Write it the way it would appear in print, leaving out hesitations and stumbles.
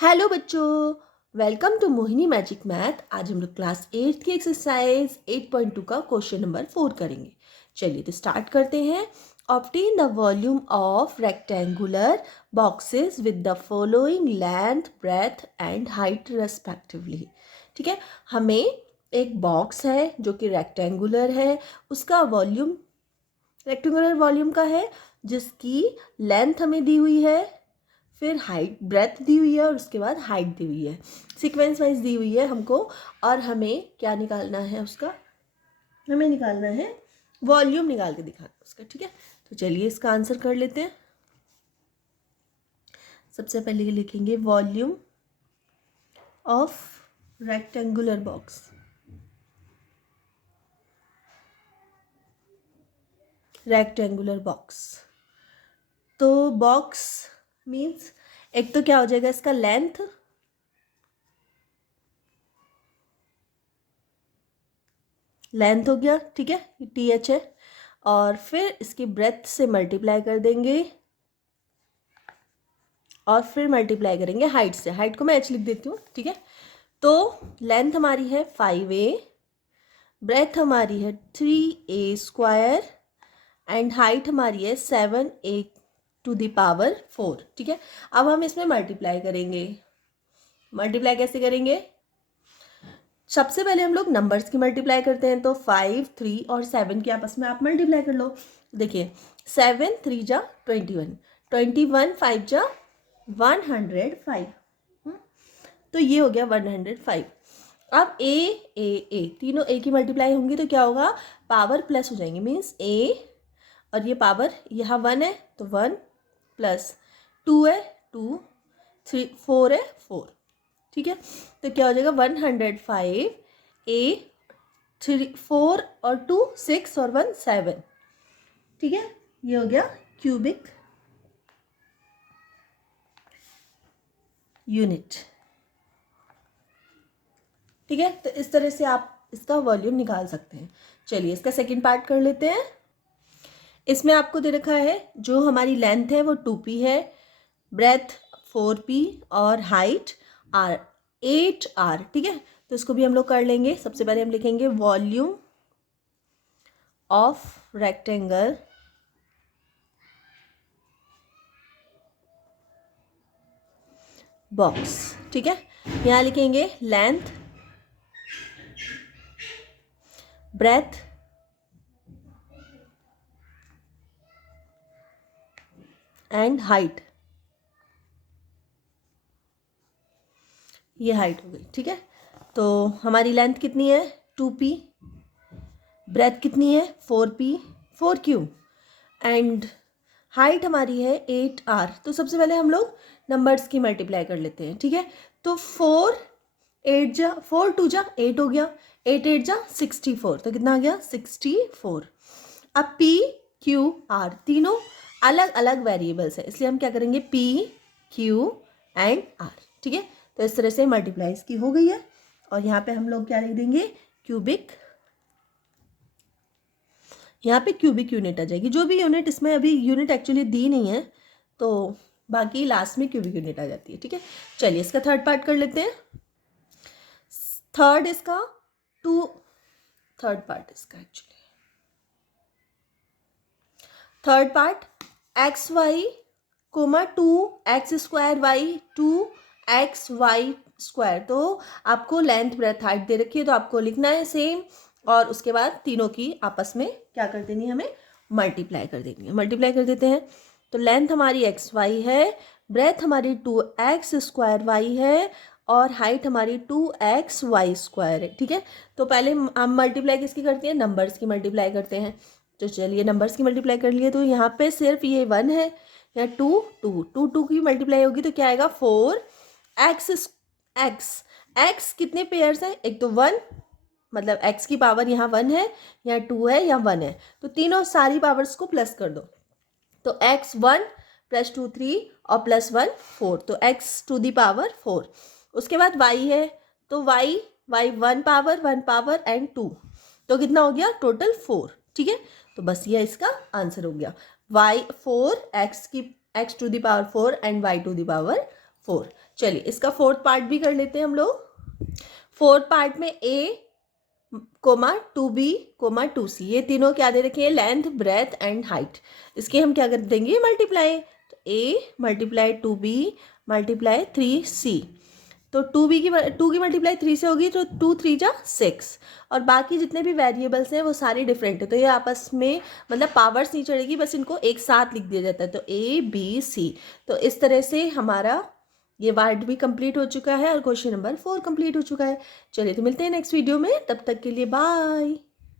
Hello बच्चों, welcome to Mohini Magic Math. आज हम लोग क्लास 8 की एक्सरसाइज 8.2 का क्वेश्चन नंबर 4 करेंगे। चलिए तो स्टार्ट करते हैं। Obtain the volume of rectangular boxes with the following length, breadth and height respectively. ठीक है, हमें एक बॉक्स है जो कि रेक्टेंगुलर है, उसका वॉल्यूम रेक्टेंगुलर वॉल्यूम का है, जिसकी लेंथ हमें दी हुई है, फिर हाइट ब्रेथ दी हुई है और उसके बाद हाइट दी हुई है, सीक्वेंस वाइज दी हुई है हमको। और हमें क्या निकालना है, उसका हमें निकालना है वॉल्यूम, निकाल के दिखाना उसका। ठीक है, तो चलिए इसका आंसर कर लेते हैं। सबसे पहले लिखेंगे volume of rectangular box. Rectangular box, तो बॉक्स मीन्स एक तो क्या हो जाएगा, इसका लेंथ, लेंथ हो गया। ठीक है, TH है, और फिर इसकी ब्रेथ से मल्टीप्लाई कर देंगे और फिर मल्टीप्लाई करेंगे हाइट से। हाइट को मैं H लिख देती हूँ। ठीक है, तो लेंथ हमारी है 5A, ब्रेथ हमारी है 3A² एंड हाइट हमारी है 7A⁴। ठीक है, अब हम इसमें मल्टीप्लाई करेंगे। मल्टीप्लाई कैसे करेंगे? सबसे पहले हम लोग नंबर्स की मल्टीप्लाई करते हैं, तो 5, 3 और 7 की आपस में आप मल्टीप्लाई कर लो। देखिए 7 3 जा 21, 21 5 जा 105। तो ये हो गया 105। अब ए तीनों ए की मल्टीप्लाई होंगी तो क्या होगा, पावर प्लस हो जाएंगे, मीन्स ए, और ये पावर यहाँ 1 है तो 1 प्लस 2 है 2, 3 4 है 4। ठीक है, तो क्या हो जाएगा 105, ए 3 4 और 2 6 और 1 7। ठीक है, ये हो गया क्यूबिक यूनिट। ठीक है, तो इस तरह से आप इसका वॉल्यूम निकाल सकते हैं। चलिए इसका सेकंड पार्ट कर लेते हैं। इसमें आपको दे रखा है जो हमारी लेंथ है वो 2p है, ब्रेथ 4p और हाइट r 8r। ठीक है, तो इसको भी हम लोग कर लेंगे। सबसे पहले हम लिखेंगे वॉल्यूम ऑफ रेक्टेंगल बॉक्स। ठीक है, यहाँ लिखेंगे लेंथ, ब्रेथ एंड हाइट। ये हाइट हो गई। ठीक है, तो हमारी लेंथ कितनी है 2p, ब्रेथ कितनी है 4p 4q एंड हाइट हमारी है 8r। तो सबसे पहले हम लोग नंबर्स की मल्टीप्लाई कर लेते हैं। ठीक है, तो 4 8 जा 4 2 जा 8 हो गया, 8 8 जा 64, तो कितना आ गया 64। अब p q r तीनों अलग अलग वेरिएबल्स है, इसलिए हम क्या करेंगे p q एंड r। ठीक है, तो इस तरह से मल्टीप्लाई इसकी हो गई है, और यहाँ पे हम लोग क्या लिख देंगे क्यूबिक, यहाँ पे क्यूबिक यूनिट आ जाएगी। जो भी यूनिट, इसमें अभी यूनिट एक्चुअली दी नहीं है, तो बाकी लास्ट में क्यूबिक यूनिट आ जाती है। ठीक है, चलिए इसका थर्ड पार्ट कर लेते हैं। थर्ड पार्ट इसका actually third part XY, 2x² y 2xy²। तो आपको लेंथ ब्रेथ हाइट दे रखी है, तो आपको लिखना है सेम, और उसके बाद तीनों की आपस में क्या कर देनी है, हमें मल्टीप्लाई कर देनी है। मल्टीप्लाई कर देते हैं, तो लेंथ हमारी XY है, ब्रेथ हमारी 2x² y है, और हाइट हमारी 2xy² है। ठीक है, तो पहले हम मल्टीप्लाई किसकी करते हैं, नंबर्स की मल्टीप्लाई करते हैं। तो चलिए नंबर्स की मल्टीप्लाई कर लिए, तो यहाँ पे सिर्फ ये 1 है, यहाँ 2 की मल्टीप्लाई होगी तो क्या आएगा 4x। x कितने पेयर्स हैं, एक तो 1, मतलब x की पावर यहाँ 1 है, यहाँ 2 है, यहाँ 1 है, तो तीनों सारी पावर्स को प्लस कर दो, तो x 1 + 2 3 और +1 4, तो x⁴। उसके बाद y है, तो y 1 पावर एंड 2, तो कितना हो गया टोटल 4। ठीक है, तो बस ये इसका आंसर हो गया, y 4 x⁴ एंड y⁴। चलिए इसका फोर्थ पार्ट भी कर लेते हैं हम लोग। फोर्थ पार्ट में ए कोमा 2b कोमा 2c, ये तीनों क्या दे रखे हैं, लेंथ ब्रेथ एंड हाइट। इसके हम क्या कर देंगे, मल्टीप्लाई। तो a multiply 2b multiply 3c। तो 2 की मल्टीप्लाई 3 से होगी तो 2 3 जा 6। और बाकी जितने भी वेरिएबल्स हैं वो सारे डिफरेंट है, तो ये आपस में मतलब पावर्स नहीं चढ़ेगी, बस इनको एक साथ लिख दिया जाता है। तो a b c। तो इस तरह से हमारा ये वार्ड भी कंप्लीट हो चुका है और क्वेश्चन नंबर 4 कंप्लीट हो चुका है। चलिए तो मिलते हैं नेक्स्ट वीडियो में, तब तक के लिए बाय।